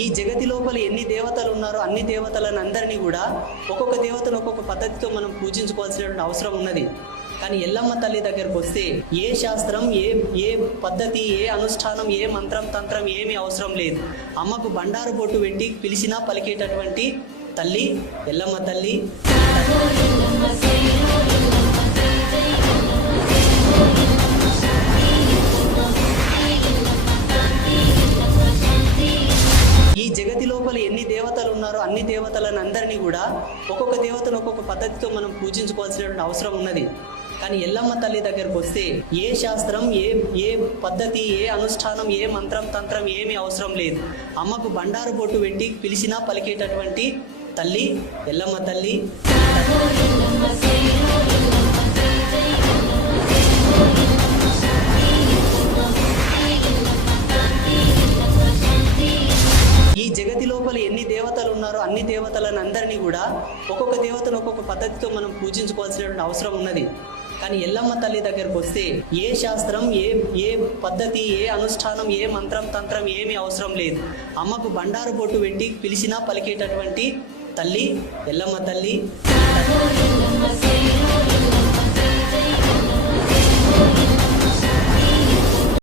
ఈ జగతి లోపల ఎన్ని దేవతలు ఉన్నారో అన్ని దేవతలను అందరినీ కూడా ఒక్కొక్క దేవతను ఒక్కొక్క పద్ధతితో మనం పూజించుకోవాల్సినటువంటి అవసరం ఉన్నది. కానీ ఎల్లమ్మ తల్లి దగ్గరకు వస్తే ఏ శాస్త్రం, ఏ పద్ధతి, ఏ అనుష్ఠానం, ఏ మంత్రం తంత్రం ఏమీ అవసరం లేదు. అమ్మకు బండారు బొట్టు పెట్టి పిలిచినా పలికేటటువంటి తల్లి ఎల్లమ్మ తల్లి. ఈ జగతి లోపల ఎన్ని దేవతలు ఉన్నారో అన్ని దేవతలను అందరినీ కూడా ఒక్కొక్క దేవతను ఒక్కొక్క పద్ధతితో మనం పూజించుకోవాల్సినటువంటి అవసరం ఉన్నది. కానీ ఎల్లమ్మ తల్లి దగ్గరకు వస్తే ఏ శాస్త్రం, ఏ పద్ధతి, ఏ అనుష్ఠానం, ఏ మంత్రం తంత్రం ఏమీ అవసరం లేదు. అమ్మకు బండారు బొట్టు పెట్టి పిలిచినా పలికేటటువంటి తల్లి ఎల్లమ్మ తల్లి. ఈ జగతి లోపల ఎన్ని దేవతలు ఉన్నారో అన్ని దేవతలను అందరినీ కూడా ఒక్కొక్క దేవతను ఒక్కొక్క పద్ధతితో మనం పూజించుకోవాల్సినటువంటి అవసరం ఉన్నది. కానీ ఎల్లమ్మ తల్లి దగ్గరకు వస్తే ఏ శాస్త్రం, ఏ పద్ధతి, ఏ అనుష్ఠానం, ఏ మంత్రం తంత్రం ఏమీ అవసరం లేదు. అమ్మకు బండారు బొట్టు పెట్టి పిలిచినా పలికేటటువంటి తల్లి ఎల్లమ్మ తల్లి.